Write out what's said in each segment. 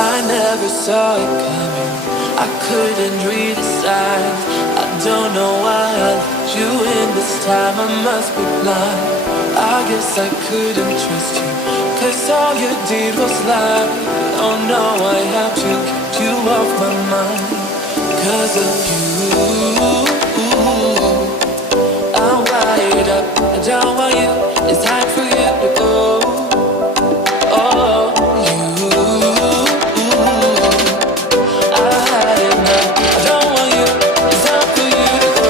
I never saw it coming. I couldn't read the signs. I don't know why I let you in this time. I must be blind. I guess I couldn't trust you, 'cause all you did was lie. Oh no, I have to keep you off my mind. 'Cause of you, I'm wired up. I don't want you. It's time for you to go. Oh, you, I had enough. I don't want you. It's time for you to go.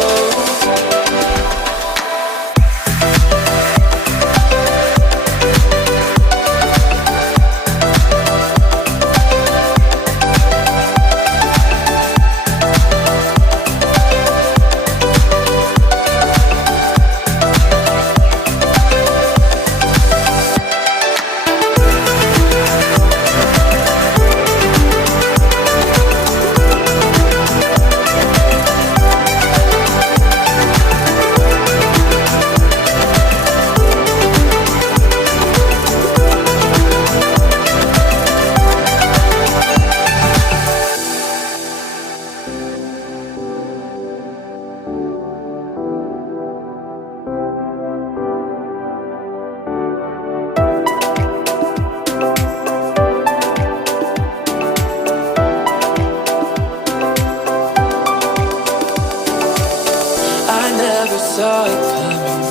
Saw it coming.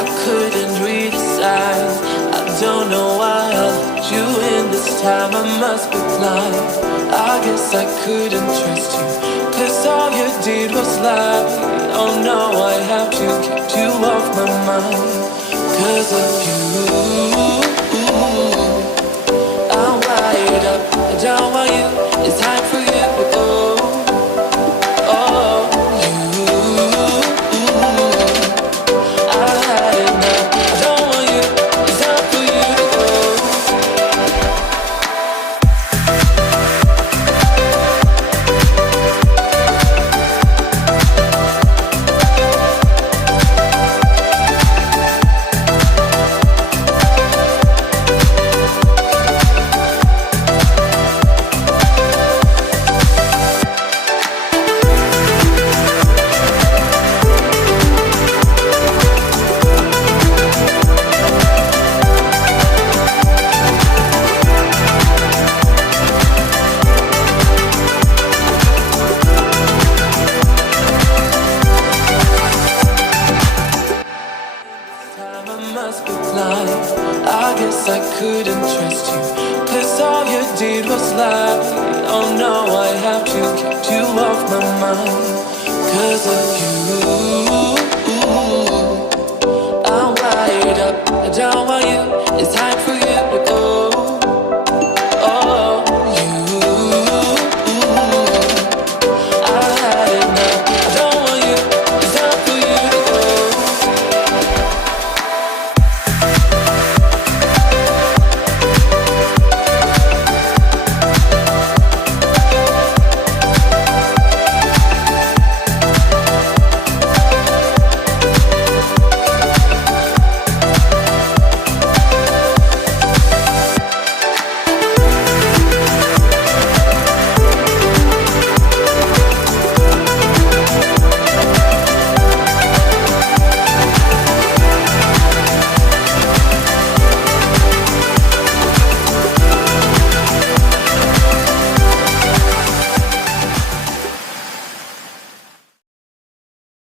I couldn't read the signs. I don't know why I let you in this time. I must be blind. I guess I couldn't trust you, 'cause all you did was lie. Oh no, I have to keep you off my mind. 'Cause of you, I'm wired up. I don't want you. It's time for you to go. Oh, I guess I couldn't trust you, 'cause all you did was lie. Oh no, I have to keep you off my mind. 'Cause of you, I'm wired up. I don't want you.